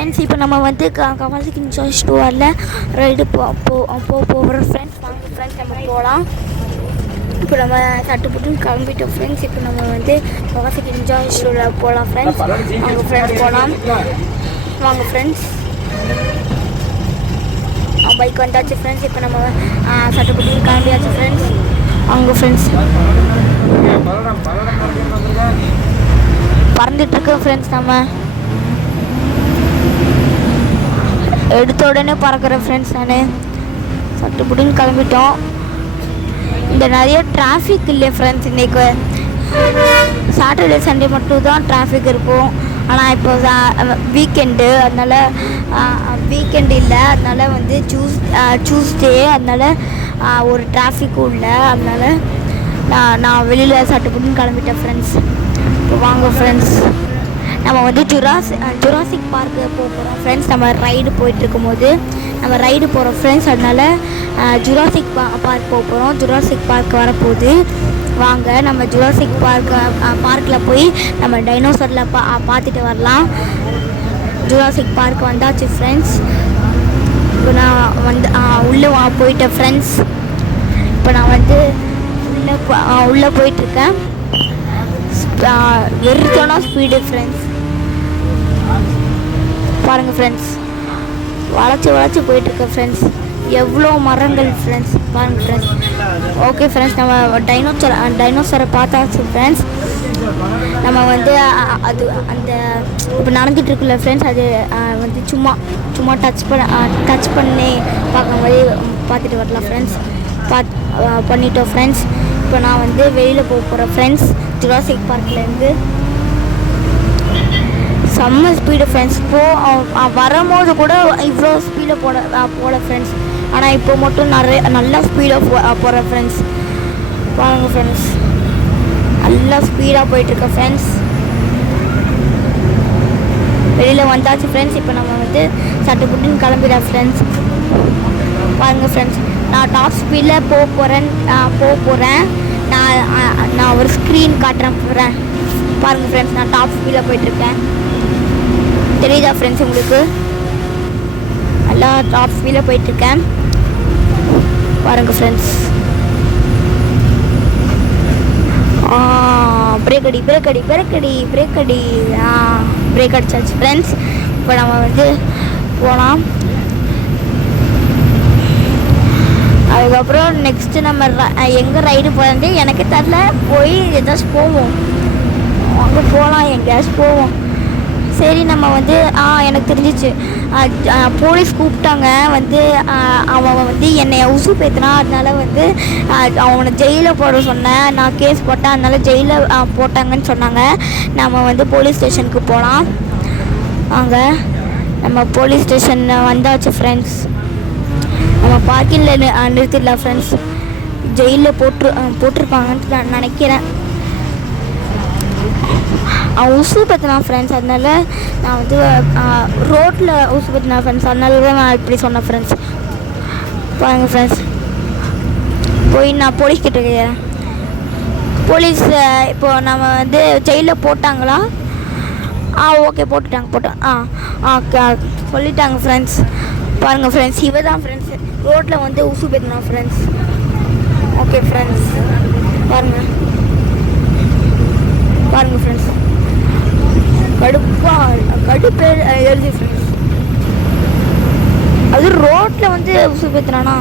Friends, இப்போ நம்ம வந்து கவாசிக்கு என்ஜாய் ஸ்டோரில் ரைடு போகிறோம் ஃப்ரெண்ட்ஸ். வாங்க ஃப்ரெண்ட்ஸ், நம்ம போகலாம். இப்போ நம்ம தட்டுப்பட்டுன்னு கிளம்பிட்டோம் ஃப்ரெண்ட்ஸ். இப்போ நம்ம வந்து கவாசிக்கு என்ஜாய் ஸ்டோரில் போகலாம் ஃப்ரெண்ட்ஸ். வாங்க ஃப்ரெண்ட்ஸ் போகலாம். வாங்க ஃப்ரெண்ட்ஸ், பைக் வந்தாச்சு ஃப்ரெண்ட்ஸ். இப்போ நம்ம தட்டுப்பட்டுன்னு கிளம்பியாச்சு ஃப்ரெண்ட்ஸ். வாங்க ஃப்ரெண்ட்ஸ், பறந்துட்டுருக்கோம் ஃப்ரெண்ட்ஸ். நம்ம எடுத்த உடனே பறக்கிறேன் ஃப்ரெண்ட்ஸ். நான் சட்டுப்புட்டுன்னு கிளம்பிட்டோம். இந்த நிறைய டிராஃபிக் இல்லையா ஃப்ரெண்ட்ஸ். இன்றைக்கு சாட்டர்டே சண்டே மட்டும் தான் டிராஃபிக் இருக்கும். ஆனால் இப்போ வீக்கெண்டு, அதனால் வீக்கெண்டு இல்லை, அதனால் வந்து டியூஸ்டே, அதனால் ஒரு டிராஃபிக்கும் இல்லை. அதனால் நான் வெளியில் சட்டுப்புட்டுன்னு கிளம்பிட்டேன் ஃப்ரெண்ட்ஸ். இப்போ வாங்க ஃப்ரெண்ட்ஸ், நம்ம வந்து ஜுராசிக் பார்க்கு போக போகிறோம் ஃப்ரெண்ட்ஸ். நம்ம ரைடு போயிட்டுருக்கும் போது நம்ம ரைடு போகிறோம் ஃப்ரெண்ட்ஸ். அதனால் ஜுராசிக் பார்க் போக போகிறோம். ஜுராசிக் பார்க் வரப்போகுது. வாங்க நம்ம ஜுராசிக் பார்க்கில் போய் நம்ம டைனோசரில் பார்த்துட்டு வரலாம். ஜுராசிக் பார்க் வந்தாச்சு ஃப்ரெண்ட்ஸ். இப்போ நான் வந்து உள்ளே போயிட்டேன் ஃப்ரெண்ட்ஸ். இப்போ நான் வந்து உள்ளே போயிட்டுருக்கேன். வெறுத்தோனா ஸ்பீடு ஃப்ரெண்ட்ஸ். பாருங்கள் ஃப்ரெண்ட்ஸ், வளைச்சி போயிட்டுருக்கேன் ஃப்ரெண்ட்ஸ். எவ்வளோ மரங்கள் ஃப்ரெண்ட்ஸ், பாருங்கள் ஃப்ரெண்ட்ஸ். ஓகே ஃப்ரெண்ட்ஸ், நம்ம டைனோசரை பார்த்தாச்சு ஃப்ரெண்ட்ஸ். நம்ம வந்து அது அந்த இப்போ நடந்துகிட்ருக்குல்ல ஃப்ரெண்ட்ஸ், அது வந்து சும்மா டச் பண்ணி பார்க்குற மாதிரி பார்த்துட்டு வரலாம் ஃப்ரெண்ட்ஸ். பண்ணிட்டோம் ஃப்ரெண்ட்ஸ். இப்போ நான் வந்து வெளியில் போக போகிறேன் ஃப்ரெண்ட்ஸ். ஜுராசிக் பார்க்லேருந்து செம்ம ஸ்பீடு ஃப்ரெண்ட்ஸ். வரும்போது கூட இவ்வளோ ஸ்பீடில் போட ஃப்ரெண்ட்ஸ். ஆனால் இப்போ மட்டும் நல்லா ஸ்பீடாக போகிறேன் ஃப்ரெண்ட்ஸ். பாருங்கள் ஃப்ரெண்ட்ஸ், நல்லா ஸ்பீடாக போயிட்டுருக்கேன் ஃப்ரெண்ட்ஸ். வெளியில் வந்தாச்சு ஃப்ரெண்ட்ஸ். இப்போ நம்ம வந்து சட்டுப்புட்டுன்னு கிளம்பிடலாம் ஃப்ரெண்ட்ஸ். பாருங்கள் ஃப்ரெண்ட்ஸ், நான் டாப் ஸ்பீடில் போக போகிறேன். நான் ஒரு ஸ்க்ரீன் காட்டுறேன் பாருங்கள் ஃப்ரெண்ட்ஸ். நான் டாப் ஸ்பீடில் போயிட்டுருக்கேன். தெரியுதா ஃப்ரெண்ட்ஸ் உங்களுக்கு? நல்லா டாப் ஸ்பீடில் போயிட்டுருக்கேன். பாருங்கள் ஃப்ரெண்ட்ஸ். பிரேக் அடிச்சாச்சு ஃப்ரெண்ட்ஸ். இப்போ நம்ம வந்து போகலாம். அதுக்கப்புறம் நெக்ஸ்ட்டு நம்ம எங்கே ரைடு போகிறது எனக்கு தெரில. போய் ஏதாச்சும் போவோம். அங்கே போகலாம், எங்கேயாச்சும் போவோம். சரி, நம்ம வந்து எனக்கு தெரிஞ்சிச்சு. போலீஸ் கூப்பிட்டாங்க. வந்து அவன் வந்து என்னை உசு பேத்துனா. அதனால வந்து அவனை ஜெயிலில் போட சொன்னேன். நான் கேஸ் போட்டேன், அதனால ஜெயிலில் போட்டாங்கன்னு சொன்னாங்க. நம்ம வந்து போலீஸ் ஸ்டேஷனுக்கு போகலாம். அங்கே நம்ம போலீஸ் ஸ்டேஷன் வந்தாச்சு ஃப்ரெண்ட்ஸ். நம்ம பார்க்கிங்கில் நிறுத்திடலாம் ஃப்ரெண்ட்ஸ். ஜெயிலில் போட்டிருப்பாங்கன்ட்டு நான் நினைக்கிறேன். அவன் உசு பற்றினான் ஃப்ரெண்ட்ஸ். அதனால நான் வந்து ரோட்டில் உசு பற்றினான் ஃப்ரெண்ட்ஸ். அதனால தான் நான் இப்படி சொன்னேன் ஃப்ரெண்ட்ஸ். பாருங்கள் ஃப்ரெண்ட்ஸ், போய் நான் போலீஸ்கிட்ட கேட்குறேன். போலீஸ் இப்போது நம்ம வந்து ஜெயிலில் போட்டாங்களா? ஓகே, போட்டாங்க சொல்லிட்டாங்க ஃப்ரெண்ட்ஸ். பாருங்கள் ஃப்ரெண்ட்ஸ், இவ தான் ஃப்ரெண்ட்ஸ் ரோட்டில் வந்து உசு பேத்தினா ஃப்ரெண்ட்ஸ். ஓகே ஃப்ரெண்ட்ஸ், பாருங்கள் ஃப்ரெண்ட்ஸ். கடுப்பு எழுதி ஃப்ரெண்ட்ஸ். அது ரோட்டில் வந்து உசு பேத்துனானா?